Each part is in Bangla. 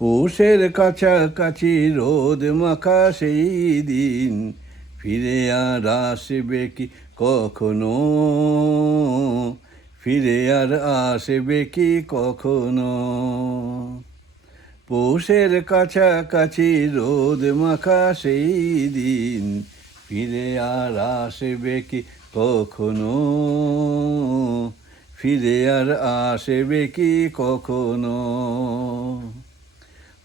পৌষের কাছাকাছি রোদ মাখা সেই দিন ফিরে আর আসবে কি কখনো, ফিরে আর আসবে কি কখনো। পৌষের কাছাকাছি রোদ মাখা সেই দিন ফিরে আর আসবে কি কখনো, ফিরে আর আসবে কি কখনো।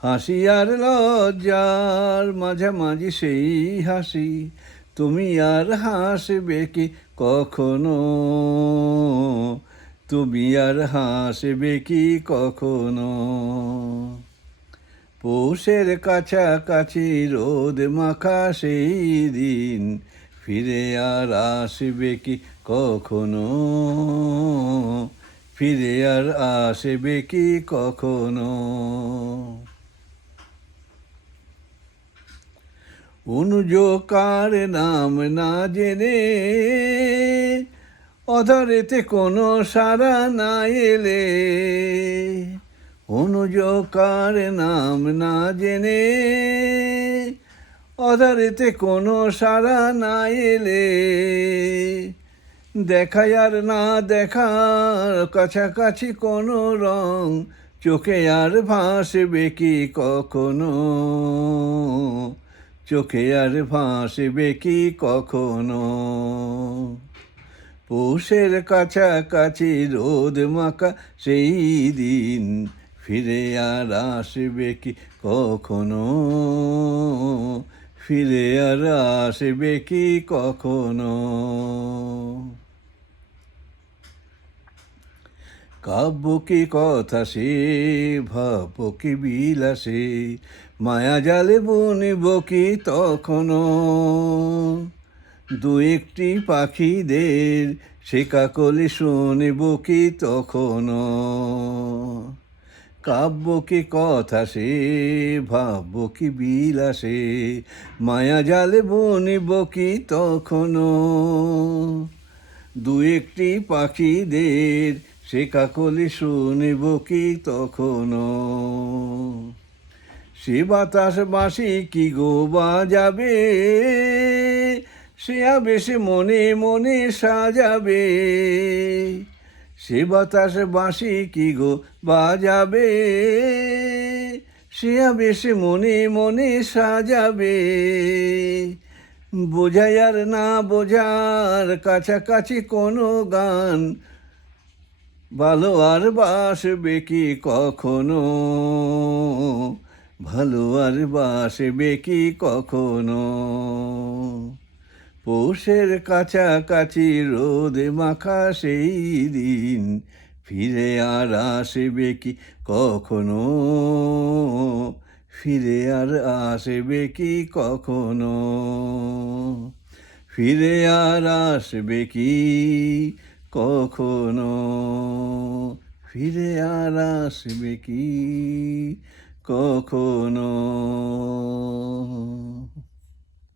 হাসি আর লজ্জার মাঝামাঝি সেই হাসি তুমি আর হাসবে কি কখনো, তুমি আর হাসবে কি কখনো। পৌষের কাছাকাছি রোদ মাখা সেই দিন ফিরে আর আসবে কি কখনো, ফিরে আর আসবে কি কখনো। অনুযোকার নাম না জেনে অধরেতে কোনো সারা না এলে, অনুযোকার নাম না জেনে অধরেতে কোনো সারা না এলে, দেখায় আর না দেখার কাছাকাছি কোনো রং চোখে আর ভাসবে কি কখনো, চোখে আর ভাসবে কি কখনো। পৌষের কাছাকাছি রোদ মাখা সেই দিন ফিরে আর আসবে কি কখনো, ফিরে আর আসবে কি কখনো। কাব্য কি কথা সে ভাব কি বিলাসে, মায়া জালে বুনিব কি তখনো। দু একটি পাখিদের সে কাকলি শুনিব কি তখনো। কাব্য কি কথা সে ভাব কি বিলাসে, মায়া জালে বুনিব কি তখনো। দু একটি পাখিদের সে কাকলি শুনিব কি তখনো। সে বাতাস বাঁশি কি গো বাজাবে, সে আবেশে মনে মনে সাজাবে। সে বাতাস বাঁশি কি গো বাজাবে, সে আবেশে মনে মনে সাজাবে। বোঝায় আর না বোঝার কাছাকাছি কোনো গান ভালো আর বাসবে কি কখনো, ভালো আর বাসবে কি কখনো। পৌষের কাছাকাছি রোদ মাখা সেই দিন ফিরে আর আসবে কি কখনো, ফিরে আর আসবে কি কখনো, ফিরে আর আসবে কি কখনো, ফিরে আর আসবে কি কখনো।